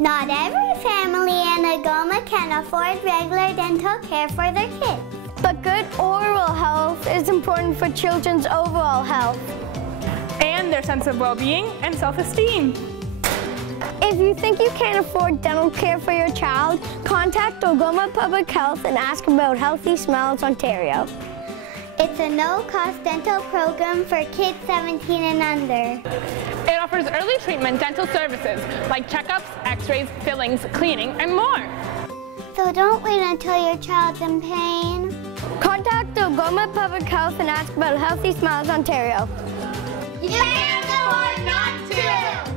Not every family in Algoma can afford regular dental care for their kids. But good oral health is important for children's overall health. And their sense of well-being and self-esteem. If you think you can't afford dental care for your child, contact Algoma Public Health and ask about Healthy Smiles Ontario. It's a no-cost dental program for kids 17 and under. It offers early treatment dental services like checkups, x-rays, fillings, cleaning, and more. So don't wait until your child's in pain. Contact Algoma Public Health and ask about Healthy Smiles Ontario. You can't afford not to!